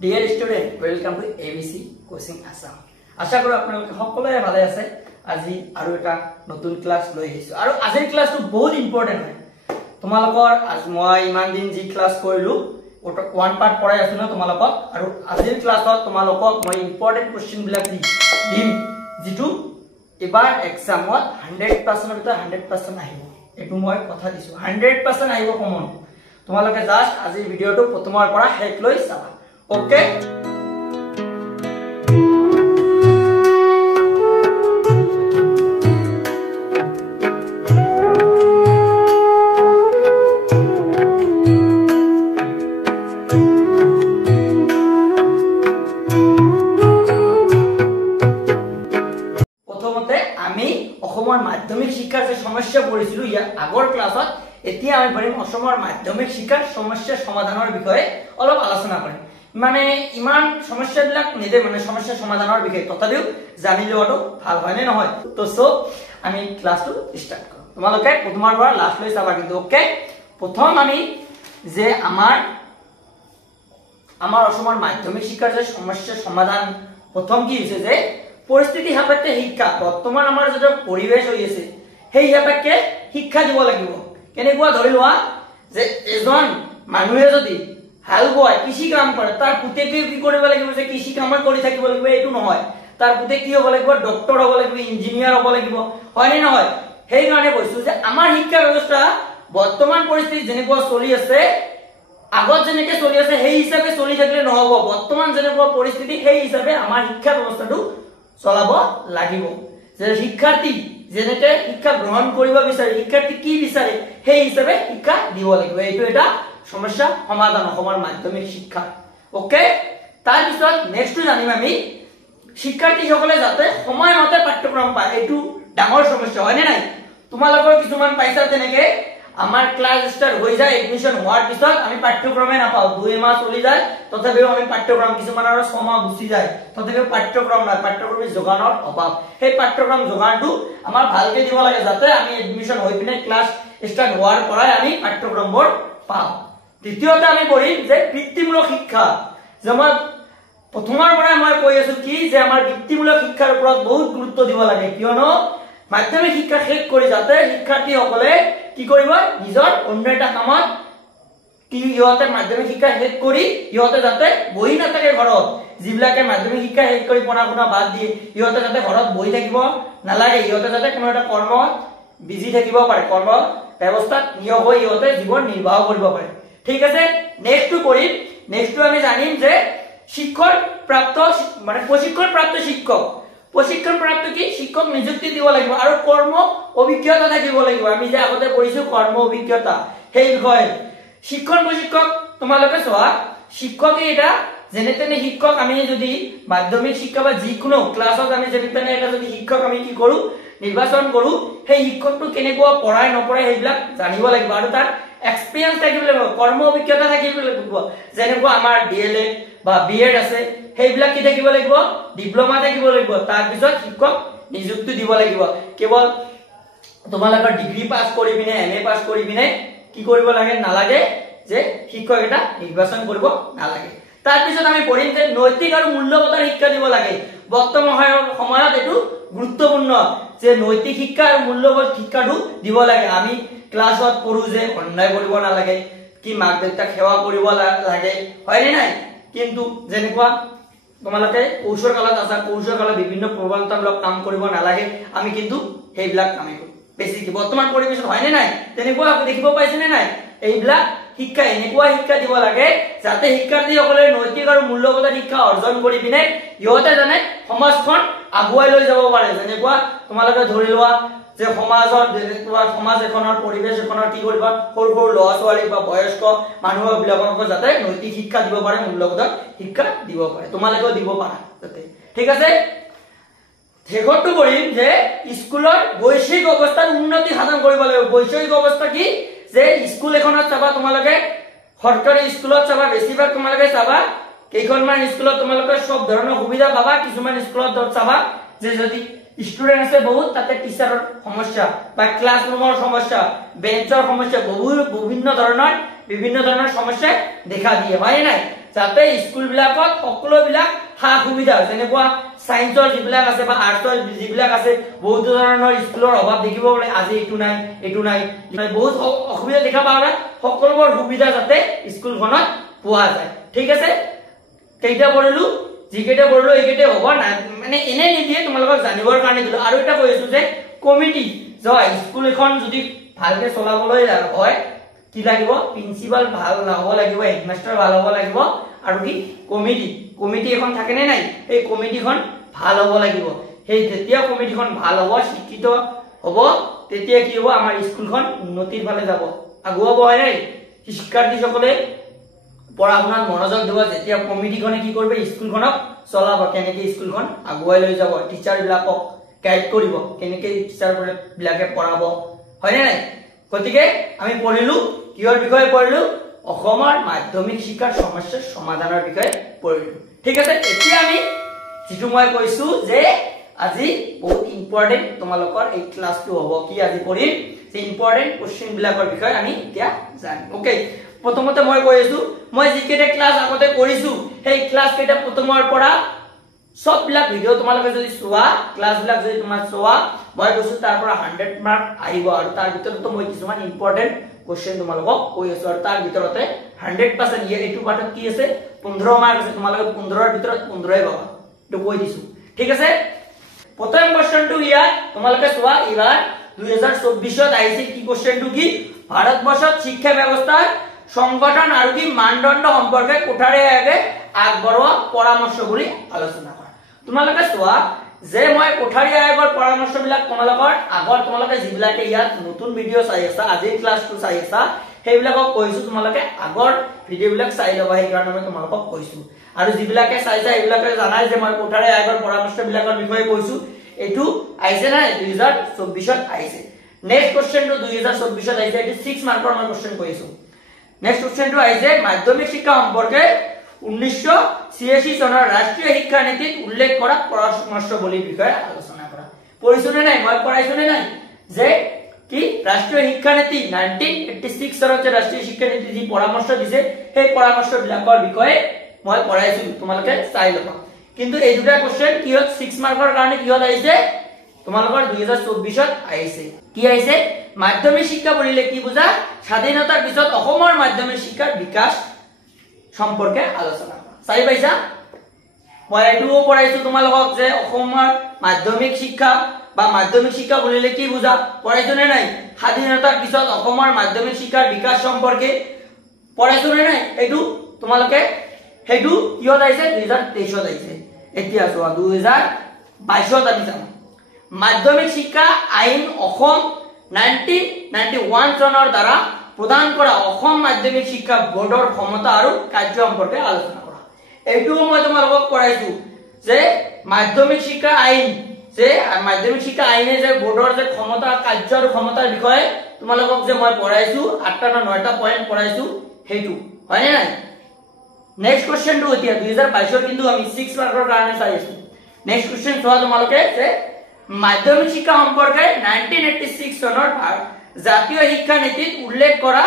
Dear student, welcome to ABC Coaching Assam. আশা কৰো আপোনালোকে সকলোৱে ভালে আছে। আজি আৰু এটা নতুন ক্লাস লৈ আহিছো আৰু আজিৰ ক্লাসটো বহুত ইম্পৰ্টেন্ট হয়। তোমালোকৰ আজ মই ইমান দিন যি ক্লাস কৰিলো ওটা ওয়ান পাৰ্ট পঢ়াই আছো না তোমালোকক আৰু আজিৰ ক্লাসত তোমালোকক মই ইম্পৰ্টেন্ট কোৱেশ্চন বিলাক দিম যেটো এবাৰ এক্সামত 100% ভিতৰত 100% আহিব। এটো মই কথা দিছো 100% আহিব কমন। তোমালোকে জাস্ট আজিৰ ভিডিওটো প্ৰথমৰ পৰা শেষ লৈ চাবা। Okay? প্ৰথমতে আমি অসমৰ মাধ্যমিক শিক্ষাৰ যে সমস্যা পঢ়িছিলো ইয়াৰ আগৰ ক্লাছত এতিয়া আমি পঢ়িম অসমৰ মাধ্যমিক শিক্ষাৰ সমস্যা সমাধানৰ বিষয়ে অলপ আলোচনা কৰিম। মানে ইমান সমস্যাবিলাক নেদে মানে সমস্যা সমাধানৰ বিষয়ে তথাপিও জানি লোৱাটো ভাল হয় নে নহয়। তো সো আমি ক্লাসটো স্টাৰ্ট কৰো। তোমালোকে প্ৰথমৰ পৰা লাষ্ট লৈ চাবা কিন্তু ওকে। প্ৰথম আমি যে আমাৰ অসমৰ মাধ্যমিক শিক্ষাৰ যে সমস্যা সমাধান প্ৰথম কি হৈছে যে পৰিস্থিতি সাপেক্ষে শিক্ষা বৰ্তমান আমাৰ যে পৰিবেশ হৈ আছে সেই সাপেক্ষে শিক্ষা দিব লাগিব। কেনেকুৱা ধৰি লোৱা যে এজন মানুহে যদি হাল বয় কৃষি কাম কৰে তাৰ পুতেকে কি কৰিব লাগিব যে কৃষি কাম কৰি থাকিব লাগিব এইটো নহয়। তাৰ পুতে কি হ'ব লাগিব ডক্টৰ হ'ব লাগিব ইঞ্জিনিয়াৰ হ'ব লাগিব হয় নে নহয়। সেই কাৰণে কৈছো যে আমাৰ শিক্ষা ব্যৱস্থা বৰ্তমান পৰিস্থিতি যেনেকুৱা চলি আছে আগত যেনেকৈ চলি আছে সেই হিচাপে চলি থাকিলে নহব। বৰ্তমান যেনেকুৱা পৰিস্থিতি সেই হিচাপে আমাৰ শিক্ষা ব্যৱস্থাটো চলাব লাগিব। যে শিক্ষাৰ্থী যেনেকৈ শিক্ষা গ্ৰহণ কৰিব বিচাৰে শিক্ষাৰ্থী কি বিচাৰে সেই হিচাপে শিক্ষা দিব লাগিব। এইটো এটা সমস্যা সমাধান অসমৰ মাধ্যমিক শিক্ষা। ওকে তাৰ পিছত নেক্সটটো জানিম আমি শিক্ষাৰ্থীসকলে যাতে সময়মতে পাঠ্যক্ৰম পায় এইটো ডাঙৰ সমস্যা হয় নে নাই। তোমালোকৰ কিছুমান পাইছা তেনেকে আমাৰ ক্লাস স্টাৰ্ট হৈ যায় এডমিশন হোৱাৰ পিছত আমি পাঠ্যক্ৰমে নাপাও 2 মাহ চলি যায় তথাপিও আমি পাঠ্যক্ৰম কিছুমানৰ 6 মাহ গুচি যায় তথাপিও পাঠ্যক্ৰম নাই পাঠ্যক্ৰমৰ যোগানৰ অভাৱ। সেই পাঠ্যক্ৰম যোগানটো আমাৰ ভালকে দিব লাগে যাতে আমি এডমিশন হৈ পিনে ক্লাস স্টাৰ্ট হোৱাৰ পৰাই আমি পাঠ্যক্ৰমবোৰ পাওঁ। দ্বিতীয়তে আমি পঢ়িম যে বৃত্তিমূলক শিক্ষা যেমন প্ৰথমৰ পৰা মই কৈ আছো কি যে আমাৰ বৃত্তিমূলক শিক্ষাৰ ওপৰত বহুত গুৰুত্ব দিব লাগে কিয়নো মাধ্যমিক শিক্ষা শেষ কৰি যাতে শিক্ষাৰ্থীসকলে কি কৰিব নিজৰ অন্য এটা কামত কি ইহঁতে মাধ্যমিক শিক্ষা শেষ কৰি ইহঁতে যাতে বহি নাথাকে ঘৰত যিবিলাকে মাধ্যমিক শিক্ষা শেষ কৰি পঢ়া শুনা বাদ দিয়ে ইহঁতে যাতে ঘৰত বহি থাকিব নালাগে ইহঁতে যাতে কোনো এটা কৰ্ম বিজি থাকিব পাৰে কৰ্ম ব্যৱস্থাত নিয়োগ হৈ ইহঁতে জীৱন নিৰ্বাহ কৰিব পাৰে। ঠিক আছে নেক্সটটো কৰিম। নেক্সটটো আমি জানিম যে শিক্ষক প্ৰাপ্ত মানে প্ৰশিক্ষণপ্ৰাপ্ত শিক্ষক প্ৰশিক্ষণপ্ৰাপ্ত কি শিক্ষক নিযুক্তি দিব লাগিব আৰু কৰ্ম অভিজ্ঞতা থাকিব লাগিব। আমি যে আগতে পঢ়িছো কৰ্ম অভিজ্ঞতা সেই বিষয়ে শিক্ষণ প্ৰশিক্ষক তোমালোকে চোৱা শিক্ষকে এটা যেনে তেনে শিক্ষক আমি যদি মাধ্যমিক শিক্ষা বা যিকোনো ক্লাছত আমি যেনে তেনে এটা যদি শিক্ষক আমি কি কৰো নিৰ্বাচন কৰো সেই শিক্ষকটো কেনেকুৱা পঢ়ায় নপঢ়ায় সেইবিলাক জানিব লাগিব আৰু তাৰ এক্সপিৰিয়েন্স থাকিব লাগিব কৰ্ম অভিজ্ঞতা থাকিব লাগিব। যেনেকুৱা আমাৰ ডিএলএড বা বিএড আছে সেইবিলাক কি থাকিব লাগিব ডিপ্লোমা থাকিব লাগিব। তাৰ পিছত শিক্ষক নিযুক্তি দিব লাগিব। কেৱল তোমালোকৰ ডিগ্ৰী পাস কৰি পিনে এমএ পাস কৰি পিনে কি কৰিব লাগে নালাগে যে শিক্ষক এটা নিৰ্বাচন কৰিব নালাগে। তাৰ পিছত আমি পঢ়িম যে নৈতিক আৰু মূল্যবোধৰ শিক্ষা দিব লাগে। বৰ্তমান সময়ত এইটো গুৰুত্বপূৰ্ণ যে নৈতিক শিক্ষা আৰু মূল্যবোধ শিক্ষাটো দিব লাগে। আমি ক্লাছত পঢ়ো যে অন্যায় কৰিব নালাগে কি মাক দেউতাক সেৱা কৰিব লাগে হয় নে নাই। কিন্তু যেনেকুৱা তোমালোকে কৌশল কালত আছা কৌশল কালত বিভিন্ন প্ৰবঞ্চনামূলক কাম কৰিব নালাগে আমি কিন্তু সেইবিলাক কাম কৰো বেছি কি বৰ্তমান পৰিবেশত হয় নে নাই তেনেকুৱা দেখিব পাইছে নে নাই। এইবিলাক শিক্ষা এনেকুৱা শিক্ষা দিব লাগে যাতে শিক্ষাৰ্থীসকলে নৈতিক আৰু মূল্যবোধৰ শিক্ষা অৰ্জন কৰি পিনে ইহঁতে জানে সমাজখন আগুৱাই লৈ যাব পাৰে। যেনেকুৱা তোমালোকে ধৰি লোৱা যে সমাজৰ যেনেকুৱা সমাজ এখনৰ পৰিবেশ এখনৰ কি কৰিবা সৰু সৰু ল'ৰা ছোৱালী বা বয়স্ক মানুহবিলাকক যাতে নৈতিক শিক্ষা দিব পাৰে মূল্যবোধৰ শিক্ষা দিব পাৰে তোমালোকেও দিব পাৰা যাতে। ঠিক আছে শেষতটো কৰিম যে স্কুলৰ বৈষয়িক অৱস্থাৰ উন্নতি সাধন কৰিব লাগিব। বৈষয়িক অৱস্থা কি যে স্কুল এখনত চাবা তোমালোকে সৰকাৰী স্কুলত চাবা বেছিভাগ তোমালোকে চাবা কেইখনমান স্কুলত তোমালোকে সব ধৰণৰ সুবিধা পাবা। কিছুমান স্কুলত চাবা যে যদি স্টুডেন্ট আছে বহুত তাতে টিচাৰৰ সমস্যা বা ক্লাছৰুমৰ সমস্যা বেঞ্চৰ সমস্যা বিভিন্ন ধৰণৰ বিভিন্ন ধৰণৰ সমস্যাই দেখা দিয়ে হয় নাই যাতে স্কুল বিলাকত সকলো বিলাক হা সুবিধা আছে যেনেকুৱা সায়েন্সৰ যিবিলাক আছে বা আৰ্টছৰ যিবিলাক আছে বহুত ধৰণৰ স্কুলৰ অভাৱ দেখিব পালে আজি এটু নাই বহুত অসুবিধা দেখা পাওঁলা সকলোবোৰ সুবিধা যাতে স্কুলখনত পোৱা যায় ঠিক আছে কেইটা পঢ়িলো যিকেইটা পঢ়িলো এইকেইটা হ'ব না মানে এনে নিদিয়ে তোমালোকক জানিবৰ কাৰণে দিলো আৰু এটা কৈছো যে কমিটি জয় স্কুল এখন যদি ভালকে চলাবলৈ হয় কি লাগিব প্ৰিন্সিপাল ভাল হ'ব লাগিব হেডমাস্টাৰ ভাল হ'ব লাগিব আৰু কি কমিটি এখন থাকে নে নাই এই কমিটিখন ভাল হ'ব লাগিব সেই যেতিয়া কমিটিখন ভাল হ'ব শিক্ষিত হ'ব তেতিয়া কি হ'ব আমাৰ স্কুলখন উন্নতিৰ ফালে যাব আগুৱাব হয় নাই শিক্ষাৰ্থীসকলে পঢ়া-শুনাত মনোযোগ দিব যেতিয়া কমিটিখনে কি কৰিব স্কুলখনক চলাব কেনেকৈ স্কুলখন আগুৱাই লৈ যাব টিচাৰ বিলাকক গাইড কৰিব কেনেকৈ টিচাৰ বিলাকে পঢ়াব হয় নাই গতিকে আমি পঢ়িলো কিহৰ বিষয়ে পঢ়িলো অসমৰ মাধ্যমিক শিক্ষাৰ সমস্যাৰ সমাধানৰ বিষয়ে পঢ়িলো ঠিক আছে এতিয়া আমি যেটো মই কৈছো যে আজি বহুত ইম্পৰ্টেন্ট তোমালোকৰ এই ক্লাছটো হ'ব কি আজি পঢ়িম যে ইম্পৰ্টেন্ট কোৱেশ্চন বিলাকৰ বিষয়ে আমি এতিয়া জানিম ওকে প্ৰথমতে মই কৈ আছো মই যিকেইটা ক্লাছ আগতে কৰিছো সেই ক্লাছ কেইটা প্ৰথমৰ পৰা সব বিলাক ভিডিও তোমালোকে যদি চোৱা ক্লাছ বিলাক যদি তোমাৰ চোৱা মই কৈছো তাৰ পৰা 100 মাৰ্ক আহিব আৰু তাৰ ভিতৰতো মই কিছুমান ইম্পৰ্টেন্ট কোৱেশ্চন তোমালোকক কৈ আছো আৰু তাৰ ভিতৰতে 100% ইয়ে এইটো পাৰ্টত কি আছে 15 মাৰ্ক আছে তোমালোকে 15 ৰ ভিতৰত 15 পাবা এটো কৈ দিছো ঠিক আছে প্ৰথম কোৱেশ্চনটো ইয়াত তোমালোকে চোৱা এবাৰ 2024ত আহিছে কি কোৱেশ্চনটো কি ভাৰতবৰ্ষত শিক্ষা ব্যৱস্থাৰ সংগঠন আৰু কি মানদণ্ড সম্পৰ্কে কোঠাৰে আগে আগবঢ়োৱা পৰামৰ্শগুলি আলোচনা কৰা তোমালোকে চোৱা যে মই কোঠাৰী আয়োগৰ পৰামৰ্শবিলাক তোমালোকৰ আগৰ তোমালোকে যিবিলাকে ইয়াত নতুন ভিডিও চাই আছা আজি ক্লাছটো চাই আছা সেইবিলাকক কৈছো তোমালোকে আগৰ ভিডিওবিলাক চাই লবা এই কাৰণে মই তোমালোকক কৈছো আৰু যিবিলাকে চাইছা এইবিলাকে জানাই যে মই কোঠাৰী আয়োগৰ পৰামৰ্শবিলাকৰ বিষয়ে কৈছো এটো আইছে না 2024ত আইছে নেক্সট কোৱেশ্চনটো 2024ত আইছে এটো 6 মাৰ্কৰ মই কোৱেশ্চন কৈছো নেক্সট কোৱেশ্চনটো আইছে মাধ্যমিক শিক্ষা সম্পৰ্কে 1986 চনৰ ৰাষ্ট্ৰীয় শিক্ষা নীতিত উল্লেখ কৰা পৰামৰ্শৱলীৰ বিষয়ে আলোচনা কৰা পৰিচয় নাই মই পঢ়াইছনে নাই যে কি ৰাষ্ট্ৰীয় শিক্ষা নীতি 1986 চনত যে ৰাষ্ট্ৰীয় শিক্ষা নীতি যি পৰামৰ্শ দিছে সেই পৰামৰ্শবিলাকৰ বিষয়ে মই পঢ়াইছো তোমালোকে চাই লবা কিন্তু এই দুটা কোৱেশ্চন কি হল 6 মাৰ্কৰ কাৰণে কি হল আইছে তোমালোকৰ 2024ত আইছে কি আইছে মাধ্যমিক শিক্ষা বুলিলে কি বুজা স্বাধীনতাৰ পিছত অসমৰ মাধ্যমিক শিক্ষাৰ বিকাশ সম্পৰ্কে আলোচনা কৰা চাই পাইছা মই এটোও পঢ়াইছো তোমালোকক যে অসমৰ মাধ্যমিক শিক্ষা বা মাধ্যমিক শিক্ষা বুলিলে কি বুজা পঢ়াইছনে নাই স্বাধীনতাৰ পিছত অসমৰ মাধ্যমিক শিক্ষাৰ বিকাশ সম্পৰ্কে পঢ়াইছনে নাই এটো তোমালোকে হেতু কিহত আইছে 2023ত আইছে এতিয়া চোৱা 2022ত আমি যাম মাধ্যমিক শিক্ষা আইন অসম 1991 চনৰ দ্বাৰা প্ৰদান কৰা অসম মাধ্যমিক শিক্ষা বোৰ্ডৰ ক্ষমতা আৰু কাৰ্য সম্পৰ্কে আলোচনা কৰা এইটো মই তোমালোকক পঢ়াইছো যে মাধ্যমিক শিক্ষা আইন যে মাধ্যমিক শিক্ষা আইনে যে বোৰ্ডৰ যে ক্ষমতা কাৰ্য আৰু ক্ষমতাৰ বিষয়ে তোমালোকক যে মই পঢ়াইছো 8টা না 9টা পইণ্ট পঢ়াইছো হেতু হয় নাই নেক্সট কোৱেশ্চনটো এতিয়া 2022ৰ কিন্তু আমি 6 মাৰ্কৰ কাৰণে চাই আছো নেক্সট কোৱেশ্চন চোৱা তোমালোকে যে মাধ্যমিক শিক্ষা সম্পৰ্কে 1986 চনৰ জাতীয় শিক্ষা নীতিত উল্লেখ কৰা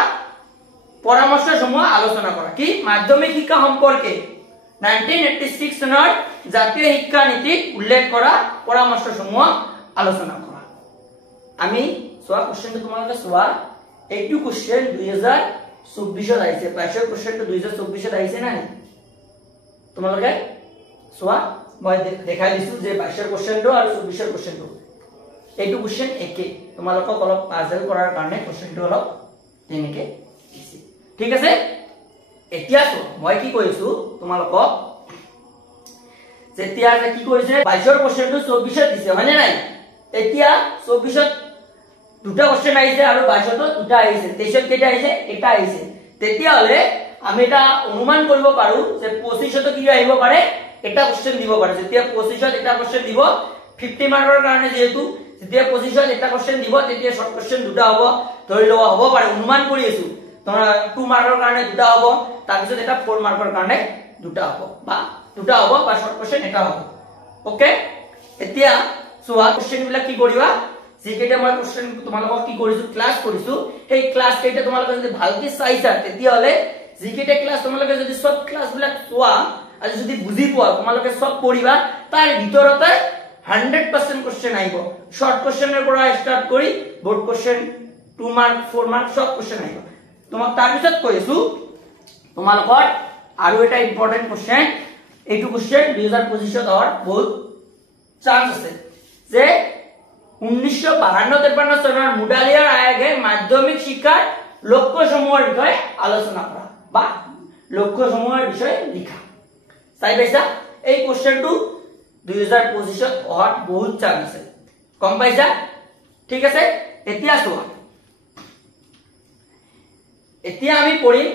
পৰামৰ্শসমূহ আলোচনা কৰা কি মাধ্যমিক শিক্ষা সম্পৰ্কে 1986 চনৰ জাতীয় শিক্ষা নীতিত উল্লেখ কৰা পৰামৰ্শসমূহ আলোচনা কৰা আমি চোৱা কোৱেশ্চনটো তোমালোকে চোৱা এইটো কোৱেশ্চন 2024ত আইছে পাছৰ কোৱেশ্চনটো 2024ত আইছে না তোমালোকে চোৱা মই দেখাই দিছো যে 22ৰ কোৱেশ্চনটো আৰু 24ৰ কোৱেশ্চনটো এইটো কোৱেশ্চন একে তোমালোকক অলপ পাজল কৰাৰ কাৰণে কোৱেশ্চনটো অলপ তেনেকে দিছে ঠিক আছে এতিয়া তো মই কি কৈছো তোমালোকক যেতিয়া কি কৰিছে 22ৰ কোৱেশ্চনটো 24ত দিছে হয়নে নাই এতিয়া 24ত দুটা কোৱেশ্চন আইছে আৰু 22ত দুটা আইছে 23ত কেইটা আইছে এটা আইছে তেতিয়া হলে আমি এটা অনুমান কৰিব পাৰো যে 25ত কি আহিব পাৰে এটা কোৱেশ্চন দিব পাৰে যেতিয়া 25ত এটা কোৱেশ্চন দিব 50 মাৰ্কৰ কাৰণে যেহেতু যেতিয়া 25ত এটা কোৱেশ্চন দিব তেতিয়া শৰ্ট কোৱেশ্চন দুটা হ'ব ধৰি লওয়া হ'ব পাৰে অনুমান কৰি আছো তোমাৰ 2 মাৰ্কৰ কাৰণে দুটা হ'ব তাৰ পিছত এটা 4 মাৰ্কৰ কাৰণে দুটা হ'ব বা শৰ্ট কোৱেশ্চন এটা হ'ব ওকে এতিয়া চোৱা কোৱেশ্চন বিলাক কি কৰিবা যিকেইটা মই কোশ্চেন তোমালোকক কি কৰিছো ক্লাছ কৰিছো সেই ক্লাছ কেইটা তোমালোকে যদি ভালকে চাইছা তেতিয়া হলে যিকেইটা ক্লাছ তোমালোকে যদি সব ক্লাছ বিলাক চোৱা আৰু যদি বুজি পোৱা তোমালোকে সব পঢ়িবা তাৰ ভিতৰতে 100% কোশ্চেন আহিব শৰ্ট কোশ্চেনৰ পৰা স্টাৰ্ট কৰি বোৰ্ড কোশ্চেন 2 মাৰ্ক 4 মাৰ্ক সব কোশ্চেন আহিব তোমাক তাৰ পিছত কৈছো তোমালোকৰ আৰু এটা ইম্পৰ্টেন্ট কোশ্চেন এইটো কোশ্চেন 2025 ত বহুত চান্স আছে যে 1952-53 চনৰ মুডালিয়াৰ আয়োগে মাধ্যমিক শিক্ষাৰ লক্ষ্যসমূহৰ বিষয়ে আলোচনা কৰা বা লক্ষ্যসমূহৰ বিষয়ে লিখা চাই পাইছা এই কোশ্চেনটো 2025 ত অহাত বহুত চান্স আছে কম পাইছা ঠিক আছে এতিয়া চোৱা এতিয়া আমি পঢ়িম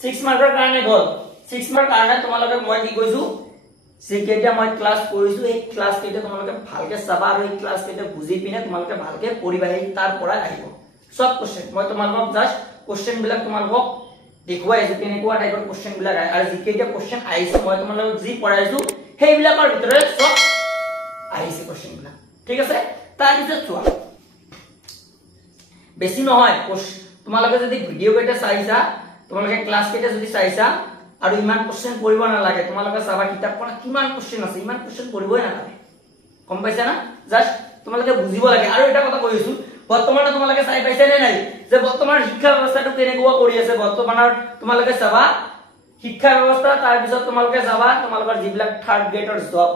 6 মাৰ্কৰ কাৰণে গল 6 মাৰ্ক কাৰণে তোমালোকে মই কি কৈছো যেকেইটা মই ক্লাছ কৰিছো এই ক্লাছ কেইটা তোমালোকে ভালকে চাবা আৰু এই ক্লাছ কেইটা বুজি পিনে তোমালোকে ভালকে পঢ়িবা এই তাৰ পৰা আহিব সব কোশ্চেন মই তোমালোকক জাস্ট কোশ্চেন বিলাক তোমালোকক দেখুৱাইছো কেনেকুৱা টাইপৰ কোশ্চেন বিলাক আহে আৰু যেকেইটা কোশ্চেন আহিছে মই তোমালোকক যি পঢ়াইছো সেইবিলাকৰ ভিতৰত সব আহিছে কোশ্চেন বিলাক ঠিক আছে তাৰ পিছত চোৱা বেছি নহয় তোমালোকে যদি ভিডিও কেইটা চাইছা তোমালোকে ক্লাছ কেইটা যদি চাইছা আৰু ইমান কোশ্চেন পঢ়িব নালাগে তোমালোকে চাবা কিতাপখন কিমান কোশ্চেন আছে ইমান কোশ্চেন পঢ়িবই নালাগে কম পাইছা না জাস্ট তোমালোকে বুজিব লাগে আৰু এটা কথা কৈছো বৰ্তমানে তোমালোকে চাই পাইছা নে নাই যে বৰ্তমান শিক্ষা ব্যৱস্থাটো কেনেকুৱা কৰি আছে বৰ্তমানৰ তোমালোকে চাবা শিক্ষা ব্যৱস্থা তাৰ পিছত তোমালোকে যাবা তোমালোকৰ যিবিলাক থাৰ্ড গ্ৰেডৰ জব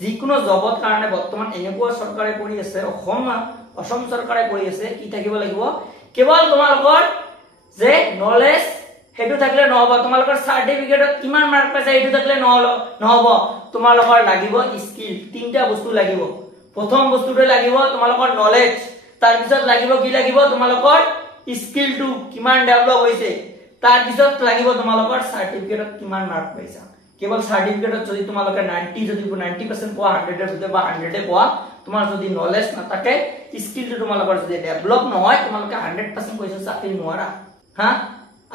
যিকোনো জবত কাৰণে বৰ্তমান এনেকুৱা চৰকাৰে কৰি আছে অসম চৰকাৰে কৰি আছে কি থাকিব লাগিব কেৱল তোমালোকৰ যে নলেজ হেতু থাকিলে নহব তোমালোকৰ সাৰ্টিফিকেটত কিমান মাৰ্ক পাইছা হেতু থাকিলে নহব তোমালোকৰ লাগিব স্কিল তিনটা বস্তু লাগিব প্ৰথম বস্তুটো লাগিব তোমালোকৰ নলেজ তাৰ পিছত লাগিব কি লাগিব তোমালোকৰ স্কিলটো কিমান ডেভেলপ হৈছে তাৰ পিছত লাগিব তোমালোকৰ সাৰ্টিফিকেটত কিমান মাৰ্ক পাইছা কেৱল সাৰ্টিফিকেটত যদি তোমালোকে 90% পোৱা 100 এৰ ভিতৰত বা 100 এ পোৱা তোমাৰ যদি নলেজ নাথাকে স্কিলটো তোমালোকৰ যদি ডেভেলপ নহয় তোমালোকে 100% কৈছো চাকৰি নোৱাৰা হা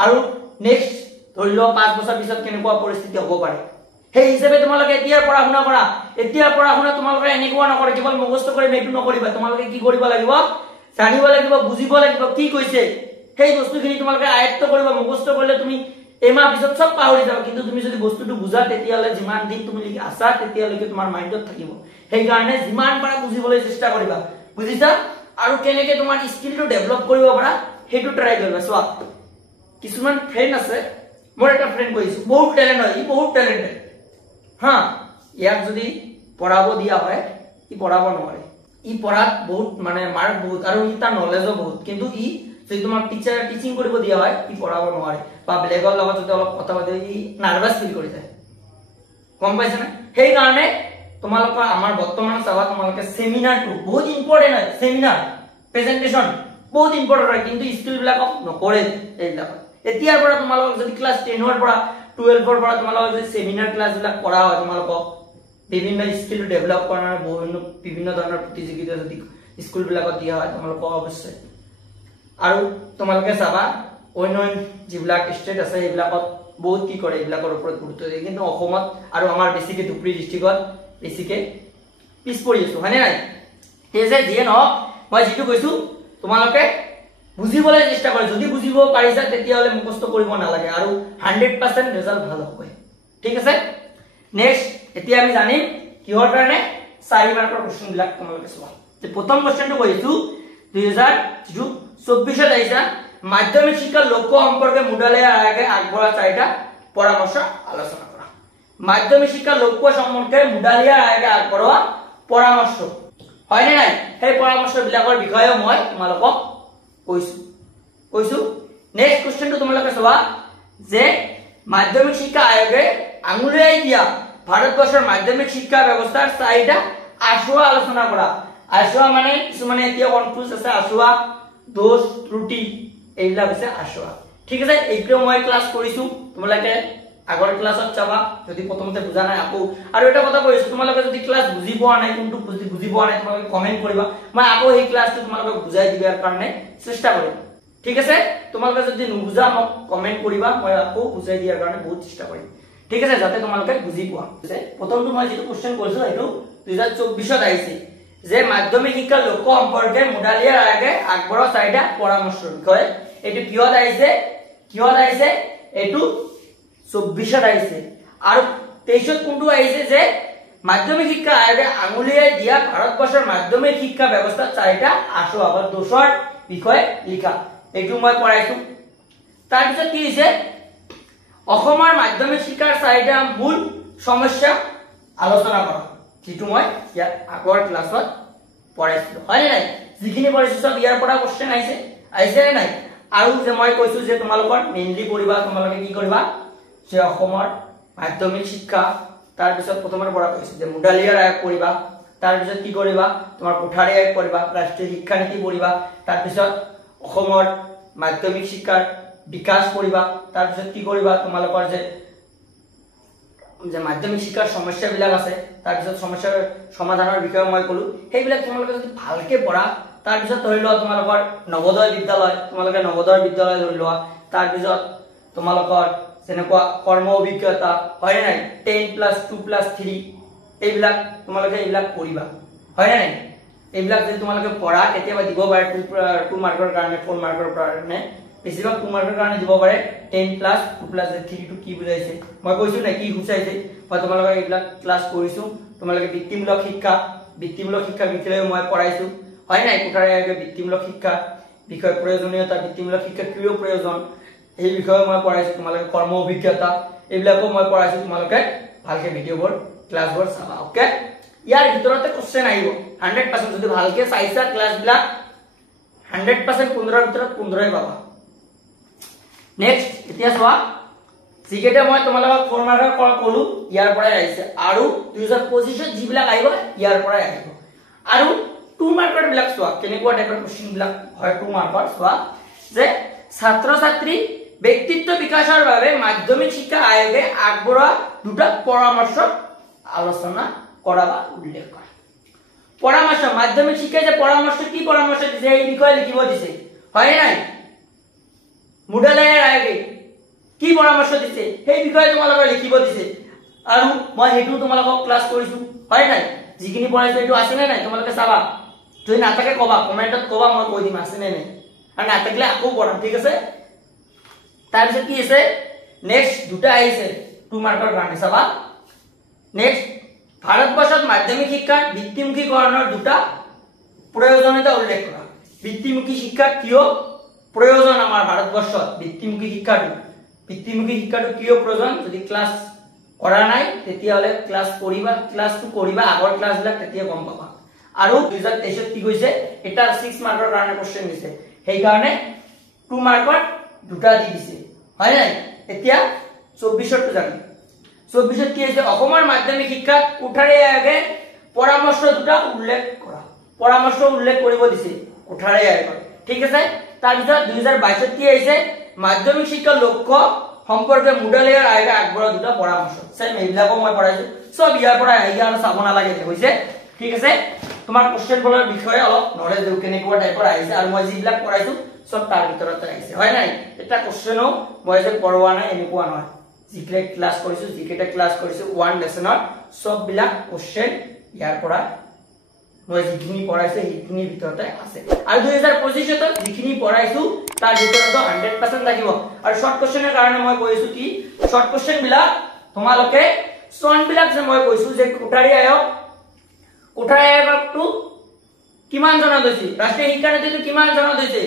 আৰু নেক্সট ধৰি লও 5 বছৰ পিছত কেনেকুৱা পৰিস্থিতি হ'ব পাৰে সেই হিচাপে তোমালোকে এতিয়াৰ পঢ়া-শুনা কৰা এতিয়াৰ পঢ়া-শুনা তোমালোকে এনেকুৱা নকৰে কেৱল মুখস্থ কৰি মেইটো নকৰিবা তোমালোকে কি কৰিব লাগিব জানিব লাগিব বুজিব লাগিব কি কৈছে সেই বস্তুখিনি তোমালোকে আয়ত্ত কৰিবা মুখস্থ কৰিলে তুমি এমাহ পিছত সব পাহৰি যাবা কিন্তু তুমি যদি বস্তুটো বুজা তেতিয়ালে যিমান দিন তুমি লিখি আছা তেতিয়ালৈকে তোমাৰ মাইন্ডত থাকিব সেই কাৰণে যিমান পাৰা বুজিবলৈ চেষ্টা কৰিবা বুজিছা আৰু কেনেকে তোমাৰ স্কিলটো ডেভেলপ কৰিব পাৰা হেতু ট্ৰাই কৰিবা চোৱা কিছুমান ফ্ৰেন্ড আছে মোৰ এটা ফ্ৰেন্ড কৈছো বহুত ট্যালেন্ট হয় ই বহুত ট্যালেন্টেড হা ইয়াক যদি পঢ়াব দিয়া হয় ই পঢ়াব নোৱাৰে ই পঢ়াত বহুত মানে মাৰ্ক বহুত আৰু ই তাৰ নলেজও বহুত কিন্তু ই যদি তোমাক টিচিং কৰিব দিয়া হয় ই পঢ়াব নোৱাৰে বা ব্লেগৰ লগত যদি অলপ কথা পাতে ই নাৰ্ভাস ফিল কৰি যায় কম পাইছে না সেই কাৰণে তোমালোকৰ আমাৰ বৰ্তমান চাবা তোমালোকে সেমিনাৰটো বহুত ইম্পৰ্টেন্ট হয় সেমিনাৰ প্ৰেজেন্টেশন বহুত ইম্পৰ্টেন্ট হয় কিন্তু স্কিল বিলাক নকৰে এইবিলাক এতিয়াৰ পৰা তোমালোক যদি ক্লাস 10 ৰ পৰা 12 ৰ পৰা তোমালোক যদি সেমিনাৰ ক্লাস বিলাক কৰা হয় তোমালোক বিভিন্ন স্কিল ডেভেলপ কৰাৰ বিভিন্ন ধৰণৰ প্ৰতিযোগিতা যদি স্কুল বিলাকত দিয়া হয় তোমালোক অৱশ্যই আৰু তোমালোকে চাবা অন্য যিবিলাক ষ্টেট আছে এইবিলাকত বহুত কি কৰে এইবিলাকৰ ওপৰত গুৰুত্ব দিয়ে কিন্তু অসমত আৰু আমাৰ বেছিকে ধুবুৰী ডিস্ট্ৰিক্টত বেছিকে পিছ পৰি আছো হয়নে নাই এই যে দিয়ে ন মই যেটো কৈছো তোমালোকে বুজিবলৈ চেষ্টা কৰা যদি বুজিব পাৰিছা তেতিয়ালে মুখস্থ কৰিব নালাগে আৰু 100% ৰিজাল্ট ভাল হ'ব ঠিক আছে নেক্সট এতিয়া আমি জানিম কিহৰ কাৰণে 4 মাৰ্কৰ কোশ্চেন বিলাক তোমালোকে চোৱা যে প্ৰথম কোশ্চেনটো কৈছো 2024 আহিছা মাধ্যমিক শিক্ষাৰ লক্ষ্য সম্পৰ্কে মুডালিয়াৰ আয়োগে আগবঢ়োৱা 4টা পৰামৰ্শ আলোচনা কৰা মাধ্যমিক শিক্ষাৰ লক্ষ্য সম্পৰ্কে মুডালিয়াৰ আয়োগে আগবঢ়োৱা পৰামৰ্শ হয়নে নাই সেই পৰামৰ্শ বিলাকৰ বিষয়ে মই তোমালোকক কৈছো নেক্সট কোশ্চেনটো তোমালোকে চাবা যে মাধ্যমিক শিক্ষা আয়োগে আঙুলিয়াই দিয়া ভাৰতবৰ্ষৰ মাধ্যমিক শিক্ষা ব্যৱস্থাৰ 4টা আশোৱা আলোচনা কৰা আশোৱা মানে কিছুমানে এতিয়া কনফিউজ আছে আশোৱা দোষ ত্ৰুটি এইবিলাক আছে আশোৱা ঠিক আছে এইটো মই ক্লাস কৰিছো তোমালোকে আগৰ ক্লাছত চাবা যদি প্ৰথমতে বুজা নাই আকৌ আৰু এটা কথা কৈছো তোমালোকে যদি ক্লাস বুজি পোৱা নাই কোনটো বুজি পোৱা নাই তোমালোকে কমেন্ট কৰিবা মই আকৌ এই ক্লাসটো তোমালোকক বুজাই দিয়াৰ কাৰণে চেষ্টা কৰিম ঠিক আছে তোমালোকে যদি নুবুজা মোক কমেন্ট কৰিবা মই আকৌ বুজাই দিয়াৰ কাৰণে বহুত চেষ্টা কৰিম ঠিক আছে যাতে তোমালোকে বুজি পোৱা প্ৰথমটো মই যেটো কোশ্চেন কৰিছো এটো 2024 ত আহিছে যে মাধ্যমিক শিক্ষাৰ লক্ষ্য সম্পৰ্কে মুডালিয়াৰ আয়োগে আগবঢ়োৱা 4টা পৰামৰ্শৰ বিষয়ে এটো কিহত আহিছে এটো 24ত আহিছে আৰু 23ত কোনটো আহিছে যে মাধ্যমিক শিক্ষা আয়োগে আঙুলিয়াই দিয়া ভাৰতবৰ্ষৰ মাধ্যমিক শিক্ষা ব্যৱস্থাত 4টা আশু আবাৰ দোষৰ বিষয়ে লিখা এটো মই পঢ়াইছো তাৰ পিছত কি হৈছে অসমৰ মাধ্যমিক শিক্ষাৰ 4টা মূল সমস্যা আলোচনা কৰা যেটো মই ইয়াৰ আগৰ ক্লাছত পঢ়াইছো হয় নাই যিখিনি পঢ়াইছো সব ইয়াৰ পৰা কোশ্চেন আহিছে নাই আৰু যে মই কৈছো যে তোমালোকৰ মেইনলি পঢ়িবা তোমালোকে কি কৰিবা যে অসমৰ মাধ্যমিক শিক্ষা তাৰ পিছত প্ৰথমৰ পৰা কৈছো যে মুডালিয়াৰ আয়োগ পঢ়িবা তাৰ পিছত কি কৰিবা তোমাৰ কোঠাৰী আয়োগ পঢ়িবা ৰাষ্ট্ৰীয় শিক্ষা নীতি পঢ়িবা তাৰ পিছত অসমৰ মাধ্যমিক শিক্ষাৰ বিকাশ পঢ়িবা তাৰ পিছত কি কৰিবা তোমালোকৰ যে মাধ্যমিক শিক্ষাৰ সমস্যাবিলাক আছে তাৰ পিছত সমস্যাৰ সমাধানৰ বিষয়ে মই কলো সেইবিলাক তোমালোকে যদি ভালকে পঢ়া তাৰ পিছত ধৰি লোৱা তোমালোকৰ নৱোদয় বিদ্যালয় ধৰি লোৱা তাৰ পিছত তোমালোকৰ যেনেকুৱা কৰ্ম অভিজ্ঞতা হয় নাই 10+2+3 এইবিলাক তোমালোকে এইবিলাক পঢ়িবা হয় নাই এইবিলাক যদি তোমালোকে পঢ়া কেতিয়াবা দিব পাৰে 2 মাৰ্কৰ কাৰণে 4 মাৰ্কৰ কাৰণে বেছিভাগ 2 মাৰ্কৰ কাৰণে দিব পাৰে 10+2+3 টো কি বুজাইছে মই কৈছো না কি বুজাইছে মই তোমালোকক এইবিলাক ক্লাছ কৰিছো তোমালোকে বৃত্তিমূলক শিক্ষা বিষয়ে মই পঢ়াইছো হয় নাই কোঠাৰী আয়োগে বৃত্তিমূলক শিক্ষা বিষয় প্ৰয়োজনীয়তা বৃত্তিমূলক শিক্ষা কিয় প্ৰয়োজন এই বিষয়ে মই পঢ়াইছো তোমালোকে কৰ্ম অভিজ্ঞতা এইবিলাকো মই পঢ়াইছো তোমালোকে ভালকে ভিডিওবোৰ ক্লাছবোৰ চাবা ওকে ইয়াৰ ভিতৰতে কোশ্চেন আহিব 100% যদি ভালকে চাইছা ক্লাছবিলাক 100% 15 ভিতৰত 15 পাবা নেক্সট এতিয়া চোৱা জিকেটা মই তোমালোকক 4 মাৰ্কৰ কলো ইয়াৰ পৰাই আহিছে আৰু 2025 ত যিবিলাক আহিব ইয়াৰ পৰাই আহিব আৰু 2 মাৰ্কৰ বিলাক চোৱা কেনেকুৱা টাইপৰ কোশ্চেন বিলাক হয় 2 মাৰ্কৰ চোৱা যে ছাত্ৰ ছাত্ৰী ব্যক্তিত্ব বিকাশৰ বাবে মাধ্যমিক শিক্ষা আয়োগে আগবঢ়োৱা দুটা পৰামৰ্শ আলোচনা কৰা বা উল্লেখ কৰা পৰামৰ্শ মাধ্যমিক শিক্ষাৰ যে পৰামৰ্শ কি পৰামৰ্শ দিছে এই বিষয়ে লিখিব দিছে হয় নাই মুডালিয়াৰ আয়োগে কি পৰামৰ্শ দিছে সেই বিষয়ে তোমালোকে লিখিব দিছে আৰু মই হেতু তোমালোকক ক্লাছ কৰিছো হয় নাই যিখিনি পঢ়াইছো এটো আছে নে নাই তোমালোকে চাবা যদি নাথাকে কবা কমেন্টত কবা মই কৈ দিম আছে নে নাই আৰু নাথাকিলে আকৌ পঢ়াম ঠিক আছে তাৰ পিছত কি আছে নেক্সট দুটা আহিছে 2 মাৰ্কৰ কাৰণে চাবা নেক্সট ভাৰতবৰ্ষত মাধ্যমিক শিক্ষাৰ বৃত্তিমুখীকৰণৰ দুটা প্ৰয়োজনীয়তা উল্লেখ কৰা বৃত্তিমুখী শিক্ষা কিয় প্ৰয়োজন আমাৰ ভাৰতবৰ্ষত বৃত্তিমুখী শিক্ষাটো কিয় প্ৰয়োজন যদি ক্লাছ কৰা নাই তেতিয়া হলে ক্লাছটো কৰিবা আগৰ ক্লাছবিলাক তেতিয়া গম পাবা আৰু 2023 ত কি কৈছে এটা 6 মাৰ্কৰ কাৰণে কোশ্চেন দিছে সেই কাৰণে 2 মাৰ্কৰ দুটা দি দিছে হয় নাই এতিয়া 24 ত জানি 24 ত কি আছে অসমৰ মাধ্যমিক শিক্ষাত কোঠাৰী আয়োগে পৰামৰ্শ দুটা উল্লেখ কৰিব দিছে কোঠাৰী আয়োগ ঠিক আছে তাৰ পিছত 2022 ত কি আহিছে মাধ্যমিক শিক্ষাৰ লক্ষ্য সম্পৰ্কে মুডালিয়াৰ আয়োগে আগবঢ়োৱা দুটা পৰামৰ্শ সেম এইবিলাকো মই পঢ়াইছো সব ইয়াৰ পৰা আহি আৰু চাব নালাগে হৈছে ঠিক আছে তোমাৰ কোশ্চেনবোৰৰ বিষয়ে অলপ নলেজ দিও কেনেকুৱা টাইপৰ আহিছে আৰু মই যিবিলাক পঢ়াইছো সব তাৰ ভিতৰতে আহিছে হয় নাই এটা কোশ্চেনো মই যে পঢ়োৱা নাই এনেকুৱা নহয় যিকেটা ক্লাছ কৰিছো 1 লেসনৰ সব বিলাক কোশ্চেন ইয়াৰ পৰা মই যিখিনি পঢ়াইছো সেইখিনি ভিতৰতে আছে আৰু 2025 ত যিখিনি পঢ়াইছো তাৰ ভিতৰত 100% লাগিব আৰু শৰ্ট কোশ্চেনৰ কাৰণে মই কৈছো কি শৰ্ট কোশ্চেন বিলাক তোমালোকে সন বিলাক যে মই কৈছো যে কোঠাৰী আয়োগটো কিমান জন দিছে ৰাষ্ট্ৰীয় শিক্ষা নীতিটো কিমান জন দিছে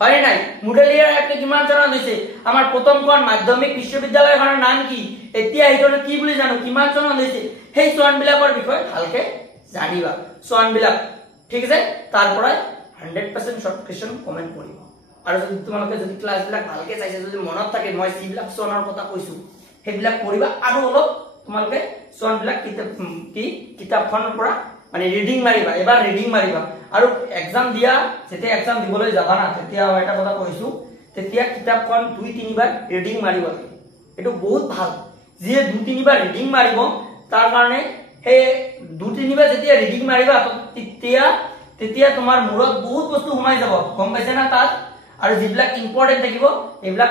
হয় নাই মুডালিয়াৰ আয়োগটো কিমান জন দিছে আমাৰ প্ৰথমখন মাধ্যমিক বিশ্ববিদ্যালয়খনৰ নাম কি এতিয়া এইটো কি বুলি জানো কিমান জন দিছে সেই সন বিলাকৰ বিষয়ে ভালকে জানিবা সন বিলাক ঠিক আছে তাৰ পৰা 100% শৰ্ট কোশ্চেন কমেন্ট কৰিব আৰু যদি তোমালোকে যদি ক্লাছ বিলাক ভালকে চাইছে যদি মনত থাকে মই যিবিলাক সনৰ কথা কৈছো সেইবিলাক পঢ়িবা আৰু অলপ তোমালোকে সন বিলাক কিতাপখনৰ পৰা মানে ৰিডিং মাৰিবা এবাৰ ৰিডিং মাৰিবা আৰু এক্সাম দিয়া যেতিয়া এক্সাম দিবলৈ যাবা না তেতিয়া এটা কথা কৈছো তেতিয়া কিতাপখন 2-3 বাৰ ৰিডিং মাৰিব লাগে এটো বহুত ভাল যিয়ে 2-3 বাৰ ৰিডিং মাৰিব তাৰ কাৰণে এই 2-3 বাৰ যেতিয়া ৰিডিং মাৰিবা তেতিয়া তোমাৰ মূৰত বহুত বস্তু সোমাই যাব গম পাইছে না তাত আৰু যিবিলাক ইম্পৰ্টেন্ট থাকিব এইবিলাক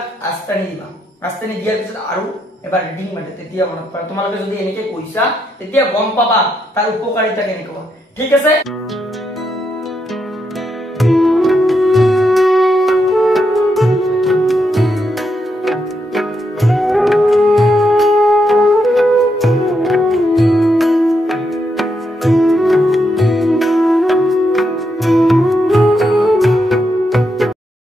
আস্তানি দিয়াৰ পিছত আৰু এবাৰ ৰিডিং মাৰিবা তেতিয়া মনত পৰে তোমালোকে যদি এনেকে কৈছা তেতিয়া গম পাবা তাৰ উপকাৰিতা কেনেকুৱা ঠিক আছে